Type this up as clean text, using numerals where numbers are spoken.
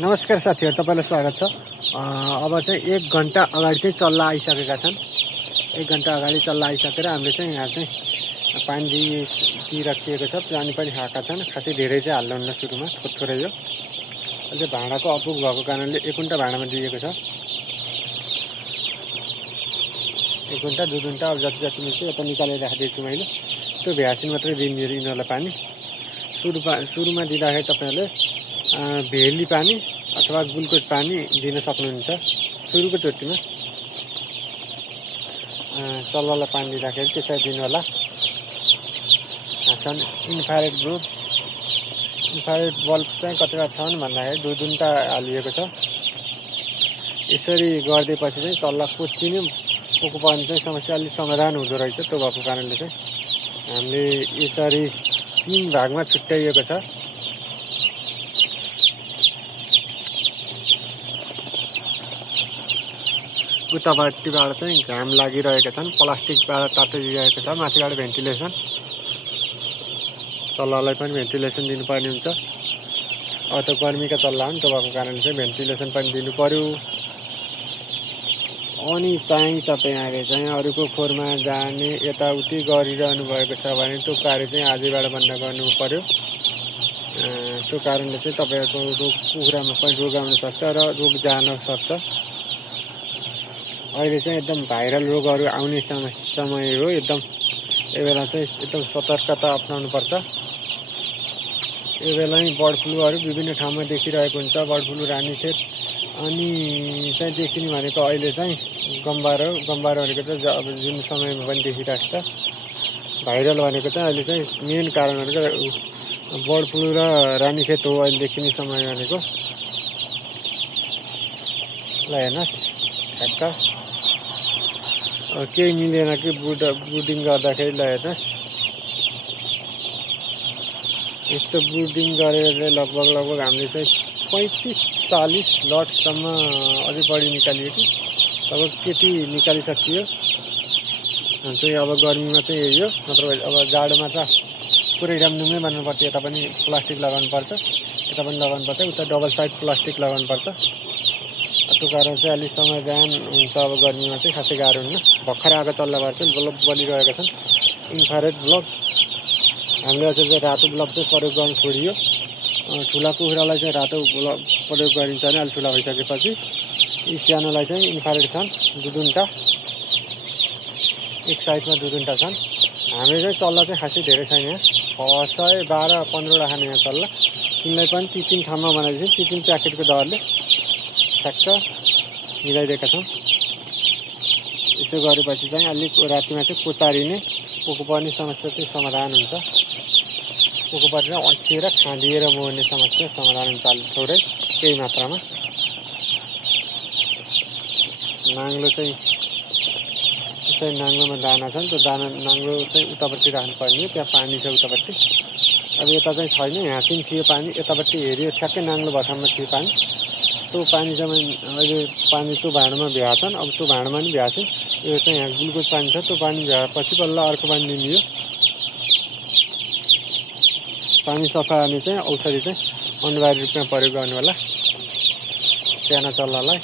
नमस्कार साथीहरु, तपाईलाई स्वागत छ। अब चाहिँ 1 घण्टा अगाडि चाहिँ चल्ला आइसकेका छन्। 1 घण्टा अगाडि चल्ला आइसकेर हामीले चाहिँ यहाँ चाहिँ पानी दिइराखिएको छ। पानी पनि खाएका छन्। खासै धेरै चाहिँ हाल्नुहुन्न, सुरुमा थोरै हो। अहिले भाँडाको अपुग भएको कारणले 1 घण्टा भाँडामा दिएको छ। 1 घण्टा 2 घण्टा अब जति मिल्छ यता निकालेर राखिदिएको मैले। त्यो भ्यासिन मात्रै दिनु यिनीहरूलाई पानी। सुरुमा दिँदाखेरि तपाईहरुले भेली पानी अथवा ग्लुकोज पानी दिन सक्नुहुन्छ। सुरुको चोटीमा चल्लालाई पानी दिँदाखेरि त्यसरी दिनु होला। छन् इन्फ्रारेड बल्ब चाहिँ कतिवटा छन् भन्दाखेरि 2 घण्टा हालिएको छ। यसरी गर्दैपछि चाहिँ चल्ला कोच्चिने पोको चाहिँ समस्या अलि समाधान हुँदो रहेछ। त्यो भएको कारणले चाहिँ हामीले यसरी 3 भागमा छुट्याइएको छ। उतापट्टिबाट चाहिँ घाम लागिरहेका छन्, प्लास्टिकबाट तातिरहेको छ, माथिबाट भेन्टिलेसन। चल्लालाई पनि भेन्टिलेसन दिनुपर्ने हुन्छ। अब त गर्मीका चल्ला हो नि, त्यो भएको कारणले चाहिँ भेन्टिलेसन पनि दिनु पर्यो। अनि चाहिँ तपाईहरुले चाहिँ अरूको खोरमा जाने यताउति गरिरहनु भएको छ भने त्यो कार्य चाहिँ आजैबाट बन्द गर्नु पर्यो। त्यो कारणले चाहिँ तपाईहरुको कुखुरामा पनि रोग आउन सक्छ र रोग जान सक्छ। अहिले चाहिँ एकदम भाइरल रोगहरू आउने समय हो। एकदम यो बेला चाहिँ एकदम सतर्कता अपनाउनु पर्छ। यो बेला नै बर्ड फ्लूहरू विभिन्न ठाउँमा देखिरहेको हुन्छ। बर्ड फ्लू रानीखेत अनि चाहिँ देखिने भनेको अहिले चाहिँ गम्बार भनेको चाहिँ अब जुन समयमा पनि देखिरहेको छ। भाइरल भनेको चाहिँ अहिले चाहिँ मेन कारण भनेको बर्ड फ्लू र रानीखेत हो अहिले देखिने समय भनेको। ल हेर्नुहोस्, ठ्याक्क केही मिलेन कि ब्रुडिङ गर्दाखेरि। ल हेर्नुहोस्, यस्तो ब्रुडिङ गरेर चाहिँ लगभग हामीले चाहिँ 35-40 लटसम्म अलि बढी निकालियो कि अब त्यति निकालिसकियो। चाहिँ अब गर्मीमा चाहिँ यही हो। नत्र अब जाडोमा त पुरै राम्रोमै बनाउनुपर्छ। यता पनि प्लास्टिक लगाउनुपर्छ, यता पनि लगाउनुपर्छ, उता डबल साइड प्लास्टिक लगाउनुपर्छ। त्यो कारण चाहिँ अलिक समय जान हुन्छ। अब गर्मीमा चाहिँ खासै गाह्रो हुन्न। भर्खर आएको चल्लाबाट चाहिँ बल्ब बलिरहेका छन्। इन्फ्रारेड बल्ब हामीले चाहिँ रातो बल्ब चाहिँ प्रयोग गर्न छोडियो। ठुला कुखुरालाई चाहिँ रातो बल्ब प्रयोग गरिन्छ भने अलि ठुला भइसकेपछि। यी सानोलाई चाहिँ इन्फ्रारेड छन्। 2 घण्टा एक साइडमा 2 घण्टा छन्। हामीले चाहिँ चल्ला चाहिँ खासै धेरै छैन यहाँ। 6, 12, 15वटा खाने यहाँ चल्ला। तिनलाई पनि 3 ठाउँमा बनाइदिन्छौँ। 3 प्याकेटको दरले ठ्याक्क मिलाइदिएका छौँ। यसो गरेपछि चाहिँ अलिक रातिमा चाहिँ कोचारिने पोको पर्ने समस्या चाहिँ समाधान हुन्छ। पोको परेर अँठिएर खाँदिएर मर्ने समस्या समाधान हुन्छ अलि थोरै केही मात्रामा। नाङ्लो चाहिँ त्यसरी नाङ्लोमा दाना छन्। त्यो नाङ्लो चाहिँ उतापट्टि राख्नुपर्ने। त्यहाँ पानी छ उतापट्टि। अब यता चाहिँ छैन, यहाँ चाहिँ थियो पानी। यतापट्टि हेऱ्यो ठ्याक्कै नाङ्लो भएको ठाउँमा थियो पानी। त्यो पानी चाहिँ अहिले पानी त्यो भाँडामा भ्याछन्। अब त्यो भाँडामा पनि भ्याछन्। यो चाहिँ यहाँ ग्लुकोज पानी छ। त्यो पानी भ्याएपछि बल्ल अर्को पानी दिनियो। पानी सफा गर्ने चाहिँ औषधि चाहिँ अनिवार्य रूपमा प्रयोग गर्नु होला सानो चल्लालाई।